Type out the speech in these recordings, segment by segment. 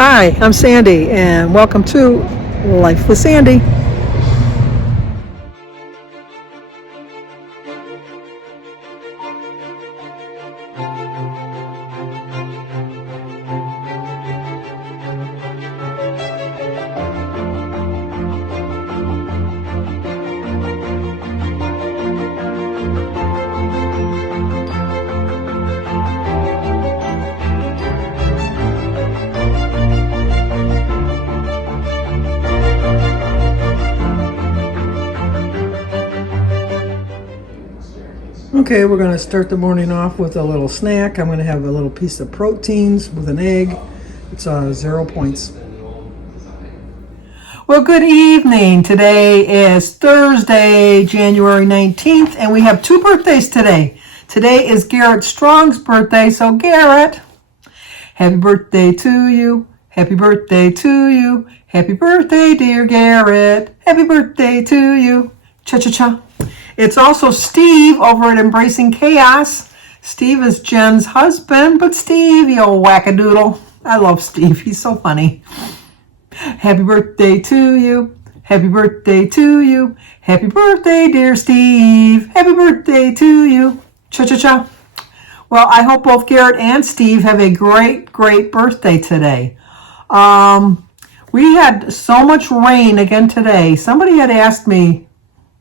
Hi, I'm Sandy, and welcome to Life with Sandy. Okay, we're going to start the morning off with a little snack. I'm going to have a little piece of proteins with an egg. It's 0 points. Well, good evening. Today is Thursday, January 19th, and we have two birthdays today. Today is Garrett Strong's birthday, so Garrett, happy birthday to you. Happy birthday to you. Happy birthday, dear Garrett. Happy birthday to you. Cha-cha-cha. It's also Steve over at Embracing Chaos. Steve is Jen's husband, but Steve, you old wackadoodle. I love Steve. He's so funny. Happy birthday to you. Happy birthday to you. Happy birthday, dear Steve. Happy birthday to you. Cha-cha-cha. Well, I hope both Garrett and Steve have a great, great birthday today. We had so much rain again today. Somebody had asked me,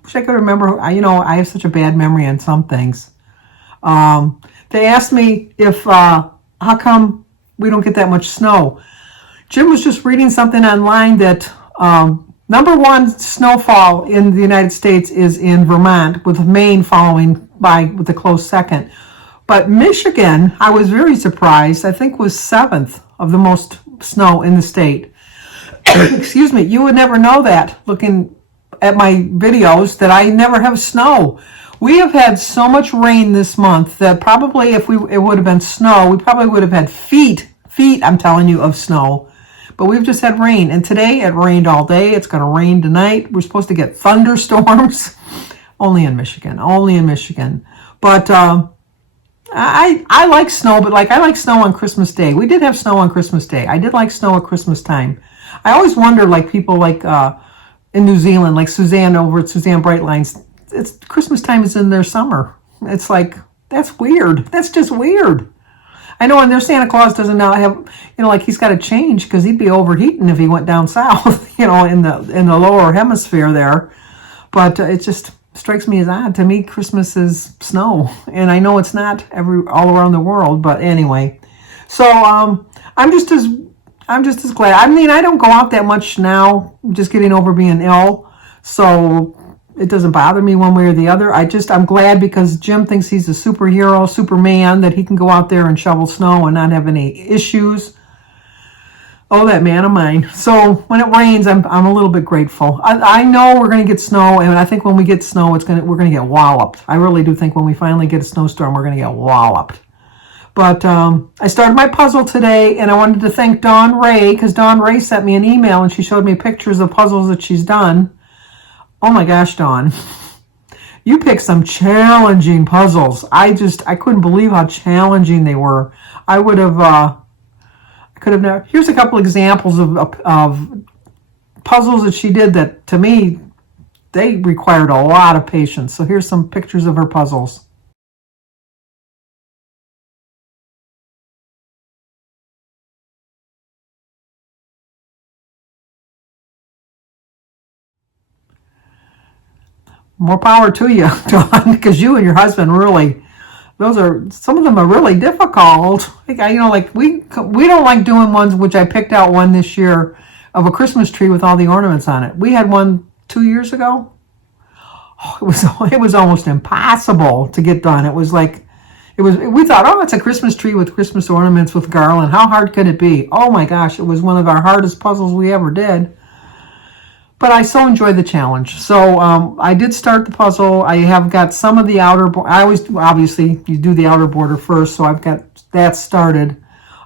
wish I could remember, I have such a bad memory on some things. They asked me if, how come we don't get that much snow? Jim was just reading something online that number one snowfall in the United States is in Vermont, with Maine following by with a close second. But Michigan, I was very surprised, I think was 7th of the most snow in the state. Excuse me, you would never know that looking at my videos, that I never have snow. We have had so much rain this month that probably if it would have been snow, we probably would have had feet, I'm telling you, of snow. But we've just had rain, and today it rained all day. It's going to rain tonight. We're supposed to get thunderstorms. Only in Michigan. But I like snow, but I like snow on Christmas Day. We did have snow on Christmas Day. I did like snow at Christmas time. I always wonder, people in New Zealand, like Suzanne over at Suzanne Brightlines, it's Christmas time is in their summer. It's that's weird. That's just weird. I know, and their Santa Claus doesn't now have, he's got to change because he'd be overheating if he went down south, in the lower hemisphere there. But it just strikes me as odd. To me, Christmas is snow, and I know it's not all around the world. But anyway, so I'm just as glad. I mean, I don't go out that much now. I'm just getting over being ill, so it doesn't bother me one way or the other. I'm glad because Jim thinks he's a superhero, Superman, that he can go out there and shovel snow and not have any issues. Oh, that man of mine. So when it rains, I'm a little bit grateful. I know we're going to get snow, and I think when we get snow, we're going to get walloped. I really do think when we finally get a snowstorm, we're going to get walloped. But I started my puzzle today, and I wanted to thank Dawn Ray, because Dawn Ray sent me an email, and she showed me pictures of puzzles that she's done. Oh my gosh, Dawn. You picked some challenging puzzles. I couldn't believe how challenging they were. I could have never. Here's a couple examples of puzzles that she did that, to me, they required a lot of patience. So here's some pictures of her puzzles. More power to you, Dawn, because you and your husband really, some of them are really difficult. We don't like doing ones, which I picked out one this year of a Christmas tree with all the ornaments on it. We had one 2 years ago. Oh, it was almost impossible to get done. We thought, it's a Christmas tree with Christmas ornaments with garland. How hard could it be? Oh my gosh, it was one of our hardest puzzles we ever did. But I so enjoyed the challenge. So I did start the puzzle. I have got some of the outer border. Obviously, you do the outer border first, so I've got that started.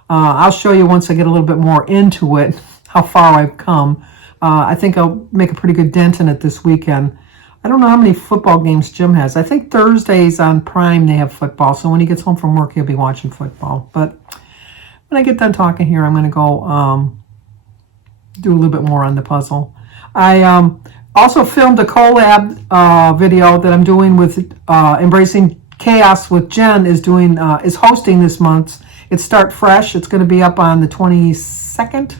I'll show you once I get a little bit more into it, how far I've come. I think I'll make a pretty good dent in it this weekend. I don't know how many football games Jim has. I think Thursdays on Prime they have football, so when he gets home from work, he'll be watching football. But when I get done talking here, I'm going to go do a little bit more on the puzzle. I also filmed a collab video that I'm doing with Embracing Chaos with Jen is hosting this month. It's Start Fresh. It's going to be up on the 22nd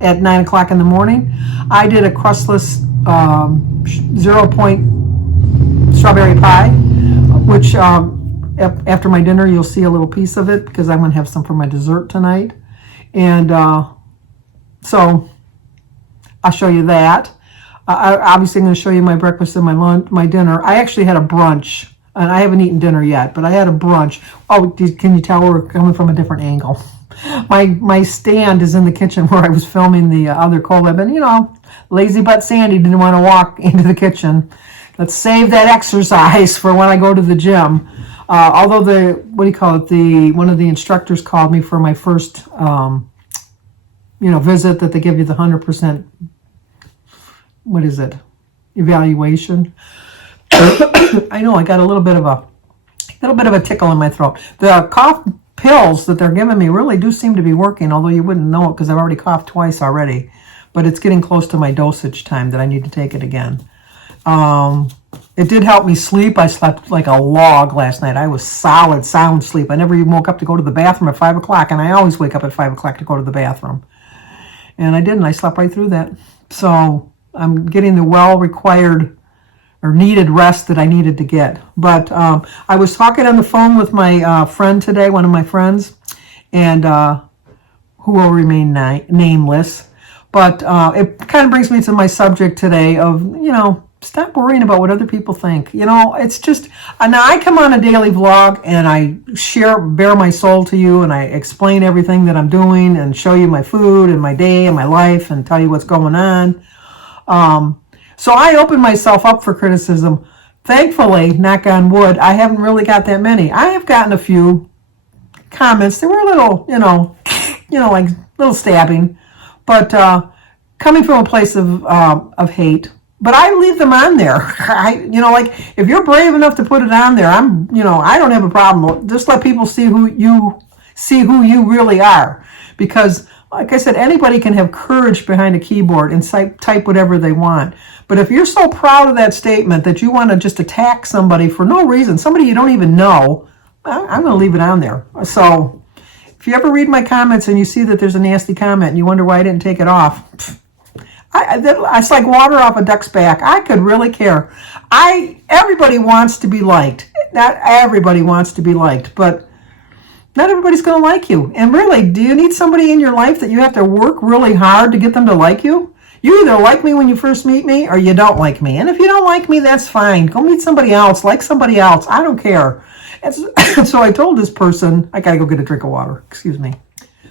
at 9 o'clock in the morning. I did a crustless 0-point strawberry pie, which after my dinner you'll see a little piece of it because I'm going to have some for my dessert tonight. And so I'll show you that. Obviously, I'm going to show you my breakfast and my lunch, my dinner. I actually had a brunch, and I haven't eaten dinner yet, but I had a brunch. Oh, can you tell we're coming from a different angle? My stand is in the kitchen where I was filming the other collab, and lazy butt Sandy didn't want to walk into the kitchen. Let's save that exercise for when I go to the gym. Although one of the instructors called me for my first visit, that they give you the 100%, evaluation. I know I got a little bit of a tickle in my throat. The cough pills that they're giving me really do seem to be working, although you wouldn't know it because I've already coughed twice already. But it's getting close to my dosage time that I need to take it again. It did help me sleep. I slept like a log last night. I was solid, sound sleep. I never even woke up to go to the bathroom at 5 o'clock, and I always wake up at 5 o'clock to go to the bathroom. And I didn't. I slept right through that. So I'm getting the well-required or needed rest that I needed to get. But I was talking on the phone with my friend today, one of my friends, and who will remain nameless. But it kind of brings me to my subject today of, stop worrying about what other people think. It's just, now I come on a daily vlog and I bare my soul to you, and I explain everything that I'm doing and show you my food and my day and my life and tell you what's going on. So I open myself up for criticism. Thankfully, knock on wood, I haven't really got that many. I have gotten a few comments. They were a little, like little stabbing, but coming from a place of hate. But I leave them on there. If you're brave enough to put it on there, I don't have a problem. Just let people see who you really are. Because, like I said, anybody can have courage behind a keyboard and type whatever they want. But if you're so proud of that statement that you want to just attack somebody for no reason, somebody you don't even know, I'm going to leave it on there. So if you ever read my comments and you see that there's a nasty comment and you wonder why I didn't take it off, it's like water off a duck's back. I could really care. Everybody wants to be liked. Not everybody wants to be liked, but not everybody's going to like you. And really, do you need somebody in your life that you have to work really hard to get them to like you? You either like me when you first meet me or you don't like me. And if you don't like me, that's fine. Go meet somebody else. Like somebody else. I don't care. And so I told this person, I got to go get a drink of water. Excuse me.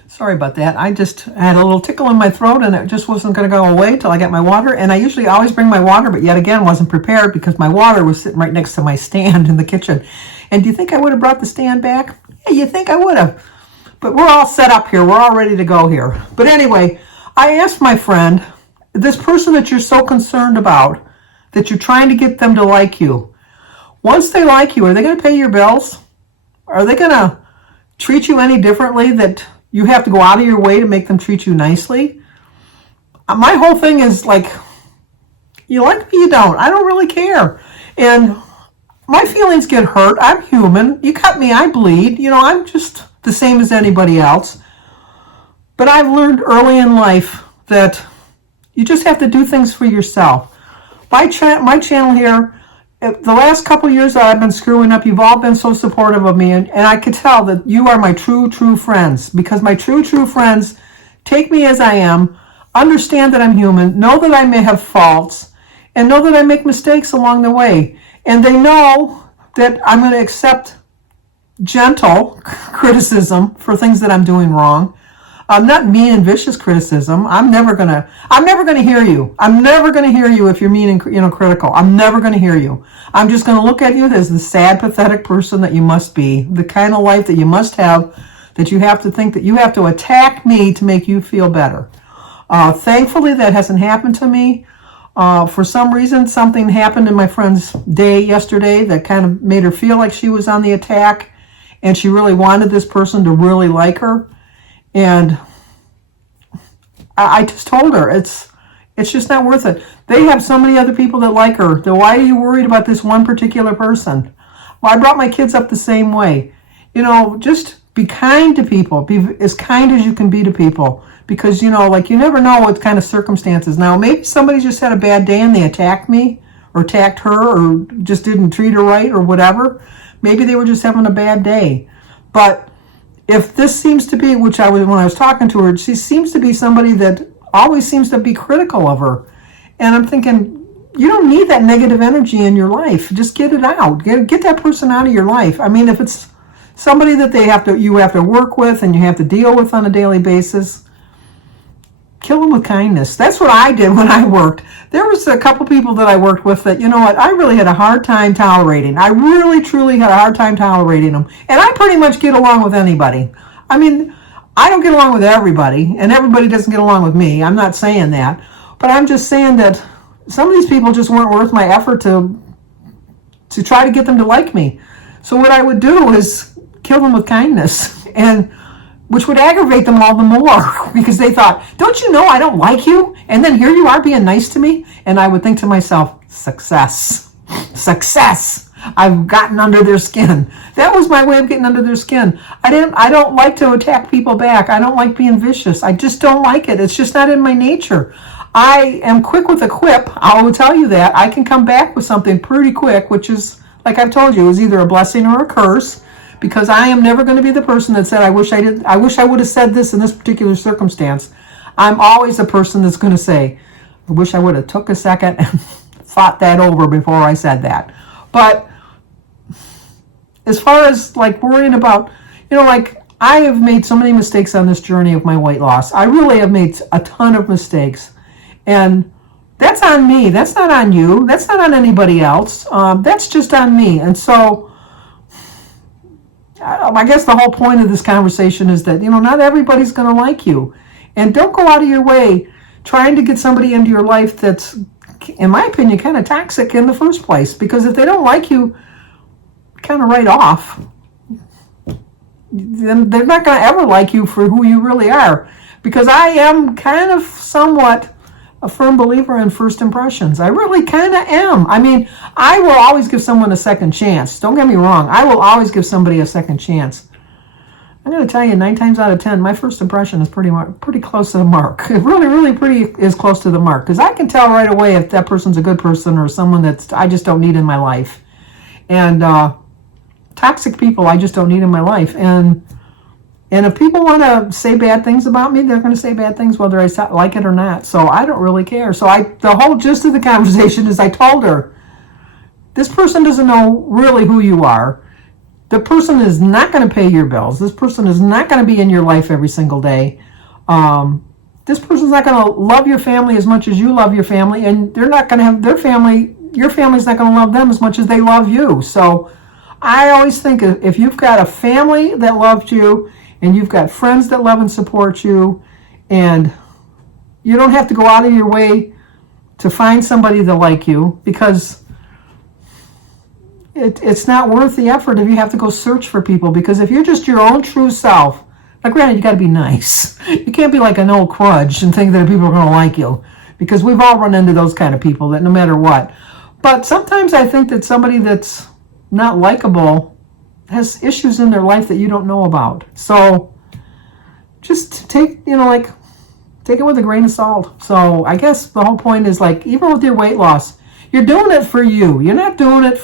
Sorry about that. I just had a little tickle in my throat and it just wasn't going to go away till I got my water. And I usually always bring my water, but yet again wasn't prepared because my water was sitting right next to my stand in the kitchen. And do you think I would have brought the stand back? Yeah, you think I would have. But we're all set up here. We're all ready to go here. But anyway, I asked my friend, this person that you're so concerned about, that you're trying to get them to like you, once they like you, are they going to pay your bills? Are they going to treat you any differently that you have to go out of your way to make them treat you nicely? My whole thing is like, you like me, you don't. I don't really care. And my feelings get hurt. I'm human. You cut me, I bleed. I'm just the same as anybody else. But I've learned early in life that you just have to do things for yourself. My channel here, the last couple years that I've been screwing up, you've all been so supportive of me, and I could tell that you are my true friends, because my true friends take me as I am, understand that I'm human, know that I may have faults, and know that I make mistakes along the way. And they know that I'm going to accept gentle criticism for things that I'm doing wrong. Not mean and vicious criticism. I'm never gonna hear you. I'm never gonna hear you if you're mean and critical. I'm never gonna hear you. I'm just gonna look at you as the sad, pathetic person that you must be, the kind of life that you must have, that you have to think that you have to attack me to make you feel better. Thankfully, that hasn't happened to me. For some reason, something happened in my friend's day yesterday that kind of made her feel like she was on the attack, and she really wanted this person to really like her. And I just told her it's just not worth it. They have so many other people that like her. So why are you worried about this one particular person? Well, I brought my kids up the same way. Just be kind to people. Be as kind as you can be to people. Because, you never know what kind of circumstances. Now, maybe somebody just had a bad day and they attacked me or attacked her or just didn't treat her right or whatever. Maybe they were just having a bad day. But if this seems to be, when I was talking to her, she seems to be somebody that always seems to be critical of her. And I'm thinking, you don't need that negative energy in your life. Just get it out. Get that person out of your life. I mean, if it's somebody that you have to work with and you have to deal with on a daily basis, kill them with kindness. That's what I did when I worked. There was a couple people that I worked with that, I really had a hard time tolerating. I really, truly had a hard time tolerating them. And I pretty much get along with anybody. I mean, I don't get along with everybody, and everybody doesn't get along with me. I'm not saying that. But I'm just saying that some of these people just weren't worth my effort to try to get them to like me. So what I would do is kill them with kindness, and which would aggravate them all the more because they thought, don't you know I don't like you? And then here you are being nice to me. And I would think to myself, success. I've gotten under their skin. That was my way of getting under their skin. I don't like to attack people back. I don't like being vicious. I just don't like it. It's just not in my nature. I am quick with a quip. I will tell you that. I can come back with something pretty quick, which is, like I've told you, is either a blessing or a curse. Because I am never going to be the person that said, I wish I would have said this in this particular circumstance. I'm always the person that's going to say, I wish I would have took a second and thought that over before I said that. But as far as worrying about, I have made so many mistakes on this journey of my weight loss. I really have made a ton of mistakes. And that's on me. That's not on you. That's not on anybody else. That's just on me. And so I guess the whole point of this conversation is that, not everybody's going to like you. And don't go out of your way trying to get somebody into your life that's, in my opinion, kind of toxic in the first place. Because if they don't like you kind of right off, then they're not going to ever like you for who you really are. Because I am kind of somewhat a firm believer in first impressions. I really kind of am. I mean, I will always give someone a second chance. Don't get me wrong. I will always give somebody a second chance. I'm going to tell you, 9 times out of 10, my first impression is pretty close to the mark. It really pretty is close to the mark. Because I can tell right away if that person's a good person or someone that I just don't need in my life. And toxic people I just don't need in my life. And if people want to say bad things about me, they're going to say bad things whether I like it or not. So I don't really care. So the whole gist of the conversation is I told her, this person doesn't know really who you are. The person is not going to pay your bills. This person is not going to be in your life every single day. This person's not going to love your family as much as you love your family. And they're not going to have their family, your family's not going to love them as much as they love you. So I always think if you've got a family that loves you, and you've got friends that love and support you, and you don't have to go out of your way to find somebody to like you, because it's not worth the effort if you have to go search for people. Because if you're just your own true self, granted, you got to be nice. You can't be like an old crudge and think that people are going to like you, because we've all run into those kind of people that no matter what. But sometimes I think that somebody that's not likable has issues in their life that you don't know about. So just take it with a grain of salt. So I guess the whole point is, even with your weight loss, you're doing it for you. You're not doing it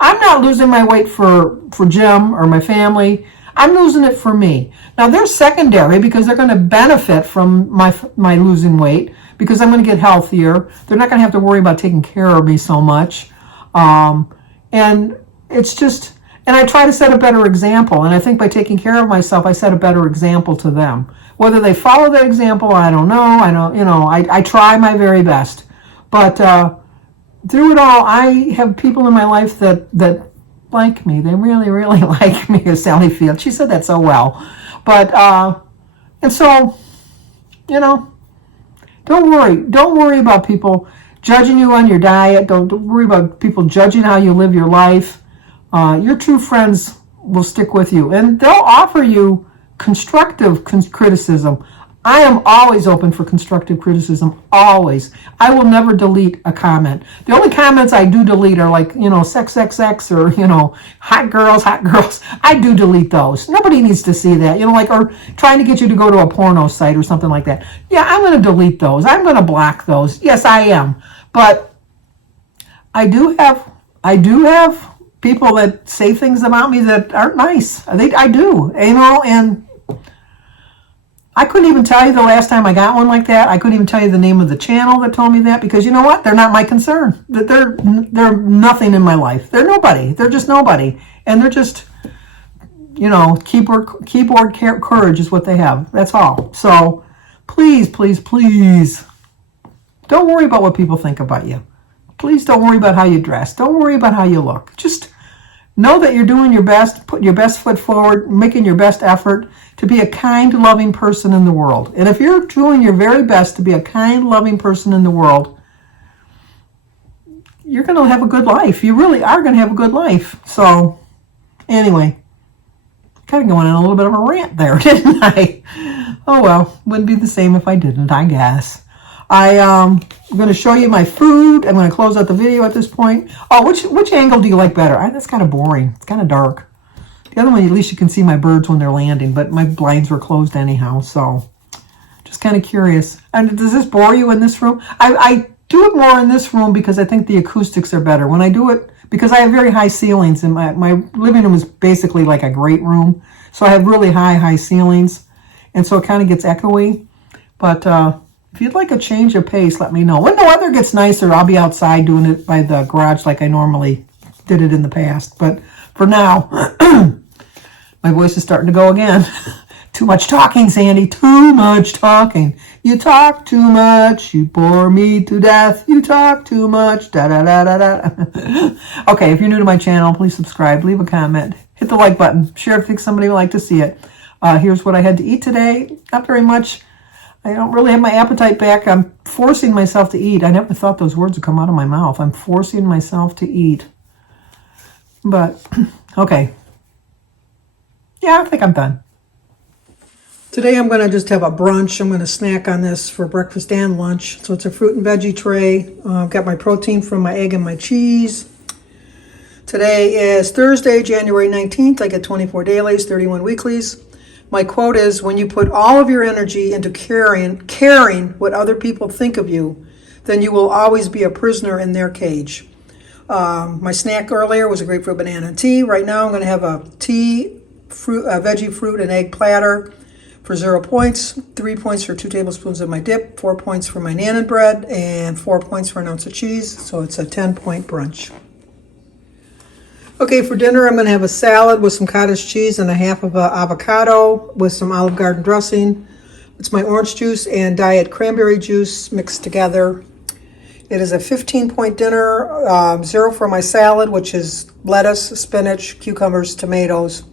I'm not losing my weight for Jim or my family. I'm losing it for me. Now they're secondary because they're going to benefit from my losing weight because I'm going to get healthier. They're not going to have to worry about taking care of me so much. And it's just, and I try to set a better example. And I think by taking care of myself, I set a better example to them. Whether they follow that example, I don't know. I try my very best. But through it all, I have people in my life that like me. They really, really like me, as Sally Field. She said that so well. But, and so, don't worry about people judging you on your diet. Don't worry about people judging how you live your life. Your true friends will stick with you, and they'll offer you constructive criticism. I am always open for constructive criticism, always. I will never delete a comment. The only comments I do delete are like, sex, sex, sex, or, hot girls, hot girls. I do delete those. Nobody needs to see that, or trying to get you to go to a porno site or something like that. Yeah, I'm going to delete those. I'm going to block those. Yes, I am. But I do have people that say things about me that aren't nice. I do, and I couldn't even tell you the last time I got one like that. I couldn't even tell you the name of the channel that told me that, because you know what? They're not my concern. They're nothing in my life. They're nobody. They're just nobody. And they're just, keyboard courage is what they have. That's all. So please, please, please don't worry about what people think about you. Please don't worry about how you dress. Don't worry about how you look. Just know that you're doing your best, putting your best foot forward, making your best effort to be a kind, loving person in the world. And if you're doing your very best to be a kind, loving person in the world, you're going to have a good life. You really are going to have a good life. So, anyway, kind of going on a little bit of a rant there, didn't I? Oh, well, wouldn't be the same if I didn't, I guess. I'm going to show you my food. I'm going to close out the video at this point. Oh, which angle do you like better? That's kind of boring. It's kind of dark. The other one, at least you can see my birds when they're landing, but my blinds were closed anyhow, so just kind of curious. And does this bore you in this room? I do it more in this room because I think the acoustics are better. When I do it, because I have very high ceilings, and my living room is basically like a great room, so I have really high ceilings, and so it kind of gets echoey. But if you'd like a change of pace, let me know. When the weather gets nicer, I'll be outside doing it by the garage like I normally did it in the past. But for now, my voice is starting to go again. Too much talking, Sandy. Too much talking. You talk too much. You bore me to death. You talk too much. Da da da da da. Okay, if you're new to my channel, please subscribe. Leave a comment. Hit the like button. Share if you think somebody would like to see it. Here's what I had to eat today. Not very much. I don't really have my appetite back. I'm forcing myself to eat. I never thought those words would come out of my mouth. I'm forcing myself to eat. But, okay. Yeah, I think I'm done. Today I'm going to just have a brunch. I'm going to snack on this for breakfast and lunch. So it's a fruit and veggie tray. I've got my protein from my egg and my cheese. Today is Thursday, January 19th. I get 24 dailies, 31 weeklies. My quote is, when you put all of your energy into caring what other people think of you, then you will always be a prisoner in their cage. My snack earlier was a grapefruit, banana, and tea. Right now I'm going to have a veggie, fruit, and egg platter for 0 points, 3 points for 2 tablespoons of my dip, 4 points for my naan bread, and 4 points for an ounce of cheese. So it's a 10-point brunch. Okay, for dinner, I'm going to have a salad with some cottage cheese and a half of an avocado with some Olive Garden dressing. It's my orange juice and diet cranberry juice mixed together. It is a 15-point dinner, 0 for my salad, which is lettuce, spinach, cucumbers, tomatoes,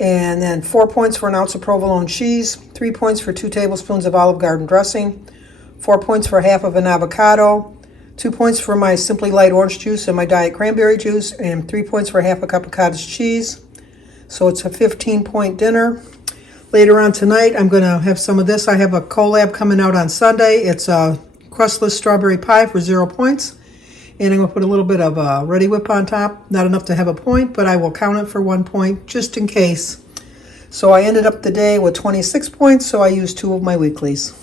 and then 4 points for an ounce of provolone cheese, 3 points for 2 tablespoons of Olive Garden dressing, 4 points for half of an avocado, 2 points for my Simply Light orange juice and my diet cranberry juice, and 3 points for half a cup of cottage cheese. So it's a 15-point dinner. Later on tonight, I'm going to have some of this. I have a collab coming out on Sunday. It's a crustless strawberry pie for 0 points. And I'm going to put a little bit of Ready Whip on top. Not enough to have a point, but I will count it for 1 point just in case. So I ended up the day with 26 points, so I used 2 of my weeklies.